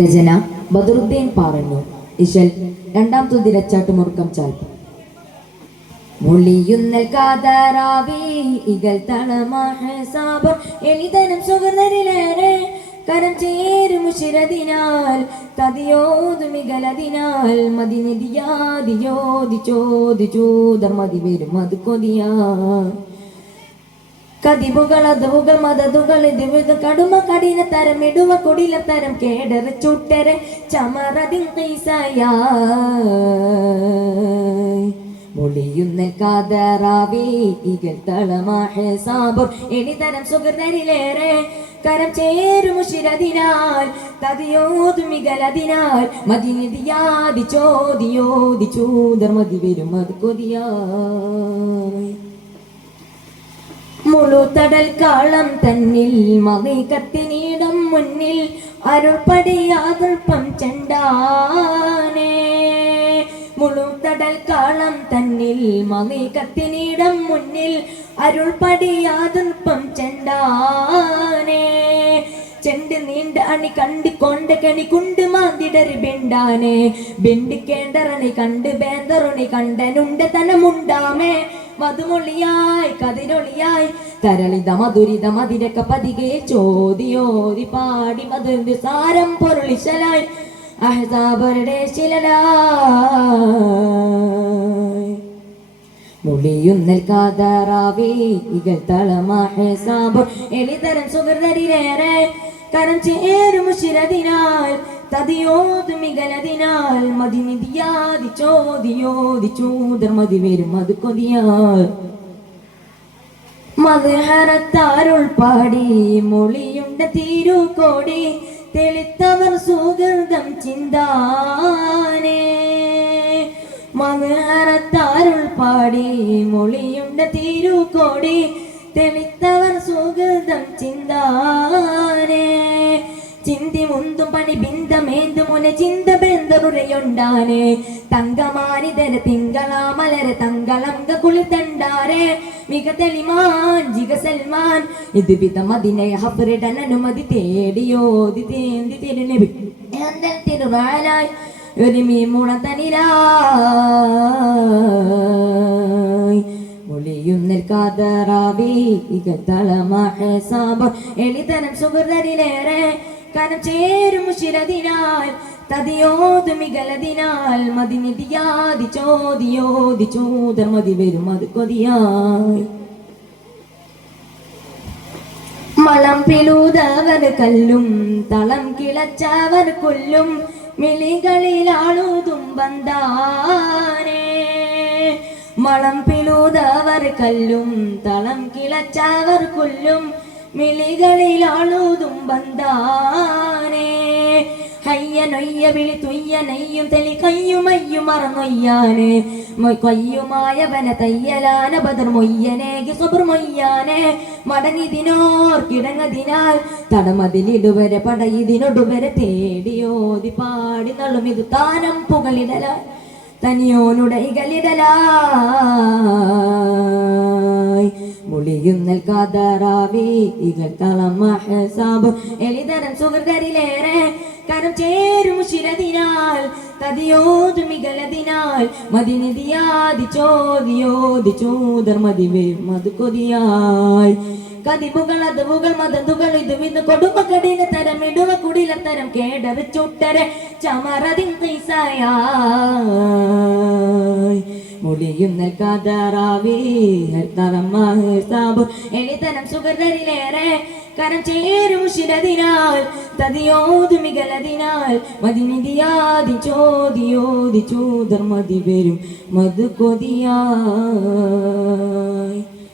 രചന ബദറുദ്ദീൻ പാറന്നു ഇശൽ രണ്ടാം തുതിരച്ചാട്ട് മുറുക്കം ചാൽപ്പ്. മൊളിയുന്നൽ കാതറാവേ ഇകൽ തളമാഹസാബർ എളിതനം സുഗന്ധരിലേറെ കരം ചേരും മുഷിരതിനാൽ തതിയോതുമികലതിനാൽ മതിനിധിയാതിയോതി ചോദി ചോദർ മതി വരും അത് കൊതിയാ. കതിവുകൾ അതുവുകൾ മതതുകൾ ഇതിവിധ കടുമ കഠിന തരം ഇടുവ കുടില തരം കേടറ് ചുട്ടരെ ചമറതിൻ കൈസായ. മൊളിയുന്ന കാതറാവേ ഇകൾ തളമാഹെ സാബർ എണിതരം സുഗന്ധരിലേറെ കരം ചേരുമുഷിരതിനാൽ തതിയോതുമികലതിനാൽ മതിനിധിയാതി ചോദിയോതി ചൂതർ മതി വരും അത് കൊതിയായി മുളുതടൽ കാളം തന്നിൽ മകൈ കത്തിനീടം മുന്നിൽ അരുൾപടിയാതൃപ്പം ചെണ്ടാനേ മുളുതടൽ കാളം തന്നിൽ മകൈ കത്തിനീടം മുന്നിൽ അരുൾപടിയാതൃപ്പം ചെണ്ടാനേ ചെണ്ട് നീണ്ട അണി കണ്ട് കൊണ്ട കണി കുണ്ട് മാന്തിടറി ബെണ്ടാനെ. ബെണ്ടിക്കേണ്ടറണി കണ്ട് ബേന്തറുണി കണ്ടനുണ്ട് തനമുണ്ടാമേ. മധുമൊളിയായി കതിരൊളിയായി. കരളിത മധുരിത മതിരക്ക പതികെ ചോദിയോതി പാടി മധുര സാരം പൊരുളിശലായി അഹസാബരുടെ ശിലലായി. മുളിയുന്നൽ കാതാറാവേ ഇകൾ എളിതരം സുഹൃതരിലേറെ കരം ചേരും ശിരതിനാൽ തതിയോതുമികലതിനാൽ മതിനിധിയാതി ചോദിയോതി ചൂതർ മതി വരും അത് കൊതിയാൽ. മധുഹരത്താരുൾ പാടി മൊളിയുണ്ട തീരുകോടി തെളിത്തവർ സുഹൃതം ചിന്താനേ. മധുഹരത്താരുൾ പാടി മൊളിയുണ്ട തീരുകോടി തെളിത്തവർ സുഹൃതം ബന്ധറുരയുണ്ടാനെ തങ്കമാനിതര തിങ്കളാ മലര തങ്കളങ്ക കുളിത്തണ്ടാരെ മിക തെളിമാൻ ജിഗ സൽമാൻ ഇത് വിധമതിനെ ഹഫറിടൻ അനുമതി തേടിയോതി തേന്തി തിരുനബി എന്തൽ തിരുവാലായി ഒരു മീമുണ തനിരായി. കാതറാവി ഇകത്തളമാഹസാബർ എളിതരം സുഹൃതരിലേറെ കനം ചേരും ശിരതിനാൽ തതിയോതുമികലതിനാൽ മതിനിധിയാതി ചോദിയോതി ചോദർ മതി വരും അത് കൊതിയായി. മളം പിലൂതവർ കല്ലും തളം കിളച്ചവർ കൊല്ലും മിളികളിലാളുതും ബന്ധാനേ മളം പിളൂതവർ കല്ലും തളം കിളച്ചവർ കൊല്ലും മിളികളിലാളുതും ബന്ധാനേ ഹയ്യനൊയ്യ വിളി തുയ്യ നെയ്യും തെളി കയ്യുമയ്യും മറന്നൊയ്യാനെ. കൊയ്യുമായവന തയ്യലാന ബദർ മൊയ്യനേകി സുബർ മൊയ്യാനെ. മടങ്ങിതിനോർ കിടങ്ങതിനാൽ തടമതിലിടുവരെ പടയിതിനൊടുവരെ തേടിയോതി പാടി നളും ഇത് താനം പുകളിടല തനിയോനുടെ ഇകലിടലായി. കാതറാവി ഇകൾ തളം എളിതരം സുഹൃതരിലേറെ കരം ചേരും ശിരതിനാൽ തതിയോതു മികലതിനാൽ മതിനിധിയാതി ചോദിയോതി ചോദർ മതിവേ മതു കൊതിയായി കതിമുകൾ അതുവുകൾ മതതുകൾ ഇത് വിന്ന് കൊടുമ്പ കടിന തരം ഇടുവ കുടില തരം കേടത് ചുട്ടരെ ചമറതിൻ മുടിയും മുളിയുന്നൽ കാതാറാവേ തറമാബ് എളിതരം സുഗർദരിലേറെ കരം ചേരും ശിരതിനാൽ തതിയോതുമികലതിനാൽ മതിനിധിയാതി ചോദിയോതി ചോദർ മതി വരും മധു കൊതിയായി